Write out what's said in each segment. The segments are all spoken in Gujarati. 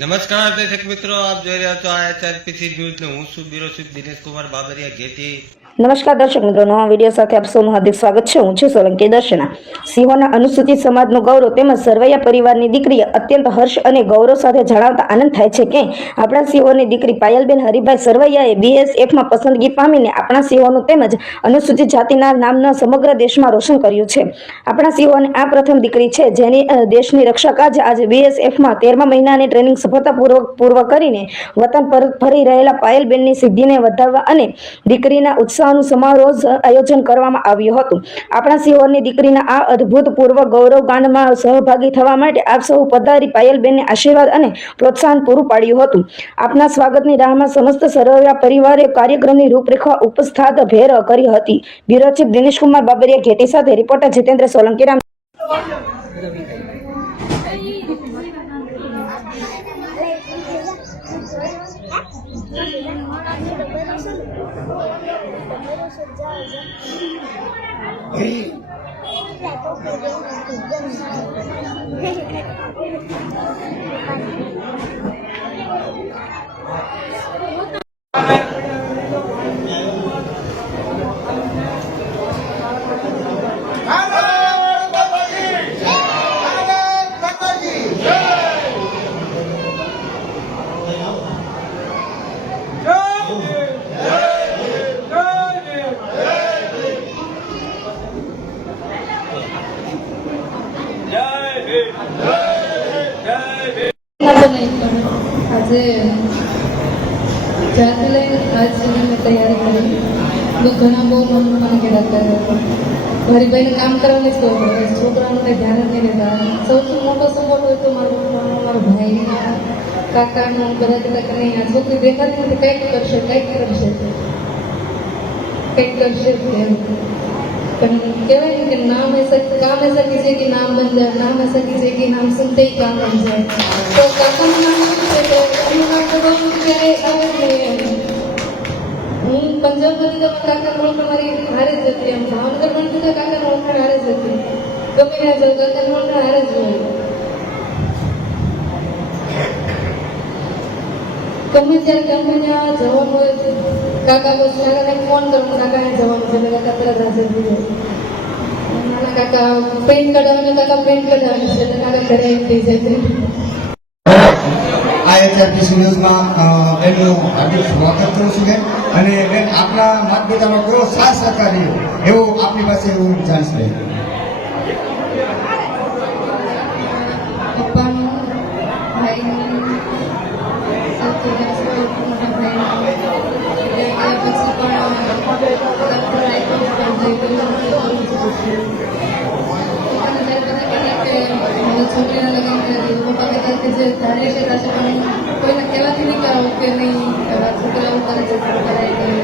નમસ્કાર દર્શક મિત્રો, આપ જોઈ રહ્યા છો HRPC ન્યૂઝ ને હું છું બ્યુરો ચીફ દિનેશ કુમાર બાબરિયા ઘેટી। નમસ્કાર દર્શક મિત્રો, નવા વિડીયો સાથે આપ સૌનું હાર્દિક સ્વાગત છે। હું છું સોલંકી દર્શના। સિંહોના અનુસૂચિત સમાજનું ગૌરવ તેમજ સરવૈયા પરિવારની દીકરીએ અત્યંત હર્ષ અને ગૌરવ સાથે જણાવતા આનંદ થાય છે કે આપણા સિંહોની દીકરી પાયલબેન હરિભાઈ સરવૈયાએ BSFમાં પસંદગી પામીને આપણા સિંહોનું તેમજ અનુસૂચિત જાતિના નામના સમગ્ર દેશમાં રોશન કર્યું છે। આપણા સિંહોની આ પ્રથમ દીકરી છે જેની દેશની રક્ષા કાજે આજે BSFમાં 13મા મહિનાની ટ્રેનિંગ સફળતાપૂર્વક કરીને વતન પરત ફરી રહેલા પાયલબેનની સિદ્ધિને વધારવા અને દીકરીના ઉત્સાહ સમારોહ આયોજન કરવામાં આવ્યું હતું। આપણા સિંહોની દીકરીના આ અદ્ભુતપૂર્વ ગૌરવગાનમાં સહભાગી થવા માટે આપ સૌ પધારી પાયલબેનને આશીર્વાદ અને પ્રોત્સાહન પૂરું પાડ્યું હતું। આપના સ્વાગતની રાહમાં સમસ્ત સરવૈયા પરિવારે કાર્યક્રમની રૂપરેખા ઉપસ્થાત ભેર કરી હતી। બ્યુરો ચીફ દિનેશ કુમાર બાબરિયા ઘેટી સાથે રિપોર્ટર જીતેન્દ્ર સોલંકી રામ। આજે જ્યાંથી લઈને આજ સુધી મેં તૈયારી કરી તો ઘણા બહુ મનમાં કેળા કર્યા હરિભાઈને કામ કરવાની જ ખબર પડે છોકરાનું કંઈ ધ્યાન જ નહીં લેતા। સૌથી મોટો સપોર્ટ હોય તો મારો ભાઈ કાકાનો બધા કહેતા કે નહીં આ છોકરી દેખાતી નથી, કંઈક કરશે એમ कहवाए कि नाम ऐसा काम ऐसा कीजिए कि नाम बन जाए, नाम ऐसा कीजिए कि नाम सुनते ही काम बन जाए। तो काका नाम हूँ पंजाब बनी तो काका ओळख मारी हारे ज हती, एम भावनगर बनी तो काका ओळखाण हारे ज हती, गमे ત્યાં જાઉં કાકા ઓળખાણ હારે જ હોય। ગમે ત્યારે ગમે ત્યાં જવાનું હોય કાકા બસ કાકાને ફોન કરું કાકાને જવાનું છે એટલે કાકા તરત હાજર થઈ જાય। નાના કાકા પેન્ટ કઢાવીને કાકા પેન્ટ કઢાવે છે એટલે કાકા ઘરે થઈ જાય છે। HRPC ન્યૂઝમાં એમનું હાર્દિક સ્વાગત કરું છું અને બેન આપણા માતા પિતાનો કેવો સાથ સહકાર રહ્યો એવું આપની પાસે એવું જાણશે। પપ્પાનું ભાઈનું સૌથી મોટા ભાઈ પછી પણ છોકરીના લગ્ન કરી પપ્પા કહેતા કે જે ધારે છે પાસે પણ કોઈને કહેવાથી નહીં કરાવું કે નહીં છોકરા આવું કરે છે કરાય નહીં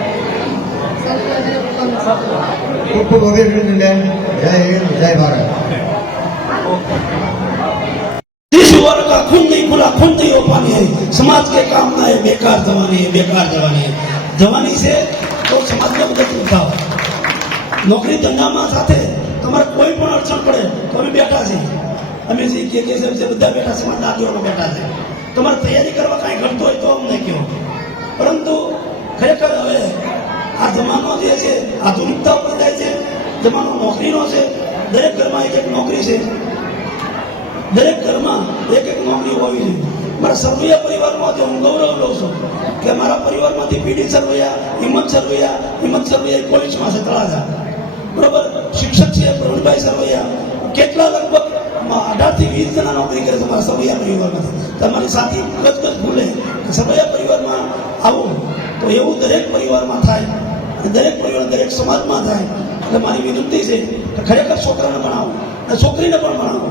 ખૂબ ખૂબ અભિનંદન બેન। જય હિન્દ, જય ભારત। जिस वर्ग का खून नहीं खुला खून नहीं हो पानी है, समाज के काम ना है बेकार जवानी है, बेकार जवानी है। जवानी से तो समाज में मदद करता हो। नौकरी धंधाમાં સાથે તમારે કોઈ પણ અડચણ પડે તો અમે બેઠા છીએ, અમે જે કે છે બધા બેઠા સમાજના આગેવાનો બેઠા છે। તમારે તૈયારી કરવા કાંઈ ઘટતું હોય તો અમને કહો, પરંતુ ખરેખર હવે આ જમાનો જે છે આધુનિકતા ઉપર જાય છે, જમાનો નોકરીનો છે। દરેક ઘરમાં એક નોકરી છે, દરેક ઘરમાં એક નોકરી હોવી જોઈએ। મારા સરવૈયા પરિવારમાંથી હું ગૌરવ લઉં છું કે મારા પરિવારમાંથી પીડી સરવૈયા, હિંમત સરવૈયા કોલેજમાં છે તળાજા, બરોબર। શિક્ષક છે પ્રવીણભાઈ સરવૈયા, કેટલા લગભગ 18 થી 20 જણા નોકરી કરે છે મારા સરવૈયા પરિવારમાંથી। તમારી સાથી ગજગજ ભૂલે સરવૈયા પરિવારમાં આવું તો એવું દરેક પરિવારમાં થાય, દરેક પરિવાર દરેક સમાજમાં થાય। એટલે મારી વિનંતી છે કે ખરેખર છોકરાને ભણાવો અને છોકરીને પણ ભણાવો।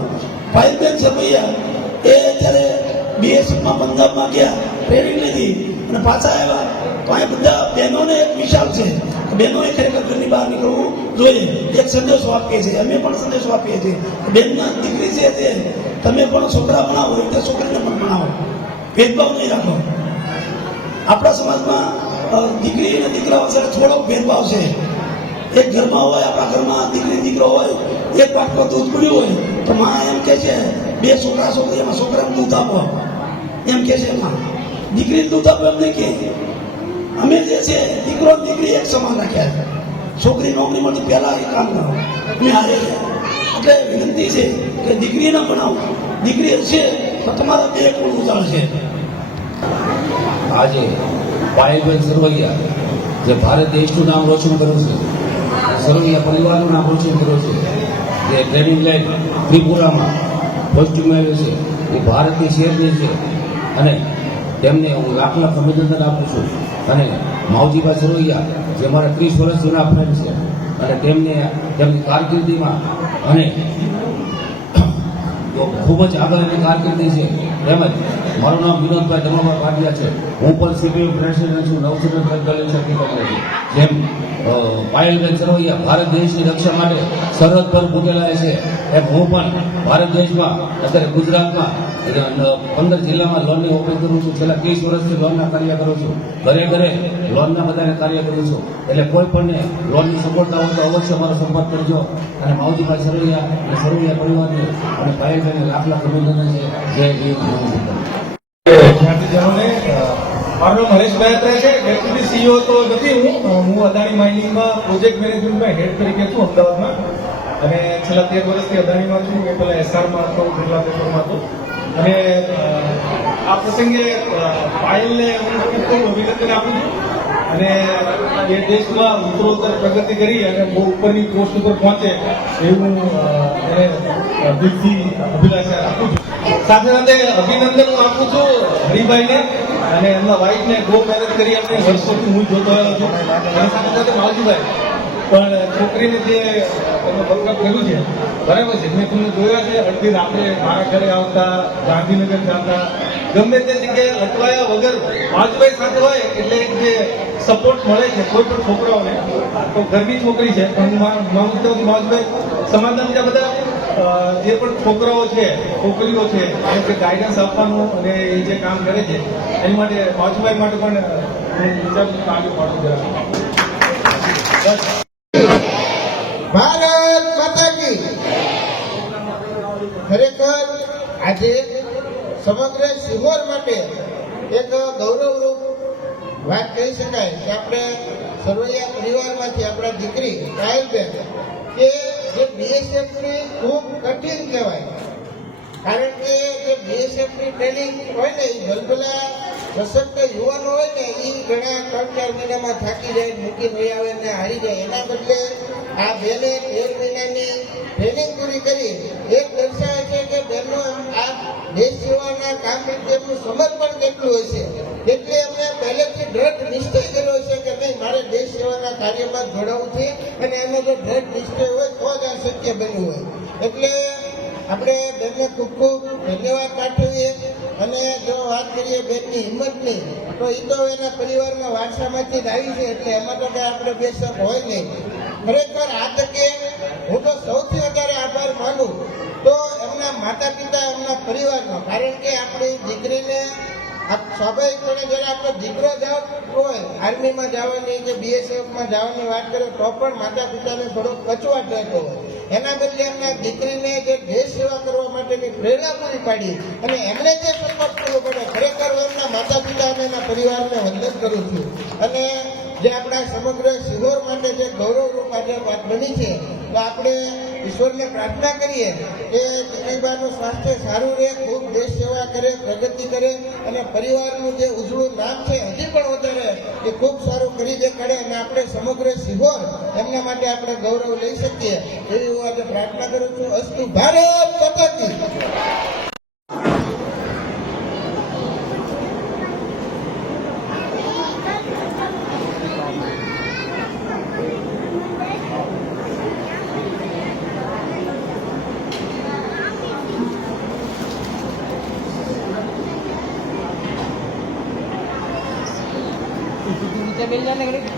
પાયલબેન સરવૈયા એ અત્યારે BSFમાં પંજાબમાં ગયા, ટ્રેનિંગ લીધી અને પાછા આવ્યા તો અહીં બધા બહેનોને એક વિશાલ છે, બહેનોએ ખરેખર ઘરની બહાર નીકળવું જોઈએ। એક સંદેશો આપીએ છીએ, અમે પણ સંદેશો આપીએ છીએ, બેનના દીકરી છે તે તમે પણ છોકરા ભણાવો એટલે છોકરીને પણ ભણાવો, ભેદભાવ નહીં રાખો। આપણા સમાજમાં દીકરી અને દીકરા વચ્ચે થોડોક ભેદભાવ છે। એક ઘરમાં હોય, આપણા ઘરમાં દીકરી દીકરો હોય, એક બાટલો દૂધ પડ્યું હોય તો માં એમ કે છે બે છોકરા છોકરીમાં છોકરાને દૂધ આપો, એમ કે છે એમાં દીકરી દૂધ આપો એમ નહીં કે અમે જે છે દીકરો અને દીકરી એક સમાન રાખ્યા છે. છોકરી નોકરી મળતી પહેલા એ કામ કરો અમે હારે છે. એટલે વિનંતી છે કે દીકરી ના બનાવો, દીકરી હશે તો તમારા બે કુળ ઉજાળશે. આજે પાયલબેન સરવૈયા જે ભારત દેશનું નામ રોશન કર્યું છે, સરવૈયા પરિવારનું નામ રોશન કર્યું છે, જે ટ્રેનિંગ લઈને ત્રિપુરામાં પોસ્ટિંગ મેળવ્યું છે, એ ભારતની શેરની છે અને તેમને હું લાખ લાખ અભિનંદન આપું છું. અને માવજીભાઈ સરવૈયા જે મારા 30 વર્ષ જૂના ફ્રેન્ડ છે અને તેમને તેમની કારકિર્દીમાં અને ખૂબ જ આગળની કારકિર્દી છે. તેમજ મારું નામ વિનોદભાઈ ધર્મભાઈ પાટિયા છે. હું પણ સીપીએમ પ્રેસિડેન્ટ છું, નવસર્જન દલિત શક્તિ પક્ષ. જેમ પાયલબેન સરવૈયા ભારત દેશની રક્ષા માટે સરહદ પર ઉભેલા છે, એમ હું પણ ભારત દેશમાં અત્યારે ગુજરાતમાં 15 જિલ્લામાં લોનની ઓપન કરું છું. છેલ્લા 30 વર્ષથી લોનના કાર્ય કરું છું. ઘરે ઘરે લોનના બધાને કાર્ય કરું છું. એટલે કોઈ પણને લોનની સફળતા હોય તો અવશ્ય મારો સંપર્ક કરજો. અને માવજીભાઈ સરવૈયા અને સરવૈયા પરિવારને અને પાયલબેનને લાખ લાખ અભિનંદન છે. જય ભીમ. જ્ઞાતિજનોને મારું નામ હરેશ બાયત્રા છે. ડેપ્યુટી સીઈઓ તો નથી હું અદાણી માઇનિંગમાં પ્રોજેક્ટ મેનેજમેન્ટમાં હેડ તરીકે છું અમદાવાદમાં. અને છેલ્લા 13 વર્ષથી અદાણીમાં છું. એ પહેલા એસઆરમાં હતો, બિરલા પેપરમાં હતો. અને આ પ્રસંગે પાયલને હું ખૂબ અભિનંદન આપું છું. અને એ દેશમાં ઉત્તરોત્તર પ્રગતિ કરી અને બહુ ઉપરની પોસ્ટ ઉપર પહોંચે એવું એને દિલથી અભિલાષા આપું છું. સાથે સાથે અભિનંદન હું આપું છું હરિભાઈને અને એમના વાઇફને. બહુ મહેનત કરી એમને વર્ષોથી હું જોતો આવ્યો છું. અને સાથે સાથે માવજીભાઈ પણ છોકરીને જે તમે વર્કઅપ કર્યું છે બરાબર છે. મેં તમને જોયા છે અડધી રાત્રે મારા ઘરે આવતા, ગાંધીનગર જતા, ગમે તે જગ્યાએ અટવાયા વગર માવજીભાઈ સાથે હોય એટલે એક જે સપોર્ટ મળે છે કોઈ પણ છોકરાઓને. તો ઘરની છોકરી છે પણ માવજીભાઈ સમાજના બીજા બધા જે પણ છોકરાઓ છે, છોકરીઓ છે, એને જે ગાઈડન્સ આપવાનું અને એ જે કામ કરે છે એની માટે માવજીભાઈ માટે પણ હું વિચારું છું આગળ પાડું જરા. ભારત માતા કી. ખરેખર આજે સમગ્ર સિહોર માટે એક ગૌરવરૂપ વાત કહી શકાય કે આપણે સરવૈયા પરિવારમાંથી આપણા દીકરી પાયલબેન કે જે બીએસએફની ખૂબ કઠિન કહેવાય. કારણ કે જે બીએસએફની ટ્રેનિંગ હોય ને એ ભલભલા સશક્ત યુવાનો હોય ને એ ઘણા 3-4 મહિનામાં થાકી જાય, મૂકીને વહી આવે ને હારી જાય. એના બદલે આ બેને 13 મહિનાની ટ્રેનિંગ પૂરી કરી એક દર્શાવે છે કે બેનનો આ દેશ સેવાના કામ પ્રત્યેનું સમર્પણ કેટલું હશે. એટલે એમને પહેલેથી દ્રઢ નિશ્ચય કર્યો છે કે નહીં, મારે દેશ સેવાના કાર્યમાં જોડાવું છે. અને એનો જો દ્રઢ નિશ્ચય હોય તો જ આ શક્ય બન્યું હોય. એટલે આપણે બેનને ખૂબ ખૂબ ધન્યવાદ પાઠવીએ. અને જો વાત કરીએ બેનની હિંમતની તો એ તો એના પરિવારના વારસામાંથી જ આવી છે. એટલે એમાં તો કંઈ આપણે બેશક હોય નહીં. ખરેખર આ તકે હું તો સૌથી વધારે આભાર માનું તો એમના માતા પિતા, એમના પરિવારનો. કારણ કે આપણી દીકરીને સ્વાભાવિકપણે જ્યારે આપણો દીકરો હોય આર્મીમાં જવાની કે બીએસએફમાં જવાની વાત કરે તો પણ માતા પિતાને થોડો કચવાટ રહેતો હોય. એના બદલે એમના દીકરીને જે દેશ સેવા કરવા માટેની પ્રેરણા પૂરી પાડી અને એમણે જે સપોર્ટ કરવો પડે, ખરેખર એમના માતા પિતા અને એના પરિવારને વંદન કરું છું. અને જે આપણા સમગ્ર સિહોર માટે જે ગૌરવરૂપ આજે વાત બની છે તો આપણે ઈશ્વરને પ્રાર્થના કરીએ કે દીકરીબાનું સ્વાસ્થ્ય સારું રહે, ખૂબ દેશ સેવા કરે, પ્રગતિ કરે અને પરિવારનું જે ઉજળું નામ છે હજી પણ વધારે એ ખૂબ સારું કરી દેખાડે અને આપણે સમગ્ર સિહોર એમના માટે આપણે ગૌરવ લઈ શકીએ એવી હું આજે પ્રાર્થના કરું છું. અસ્તુ. ભારત માતા કી. બેન જાને ઘડી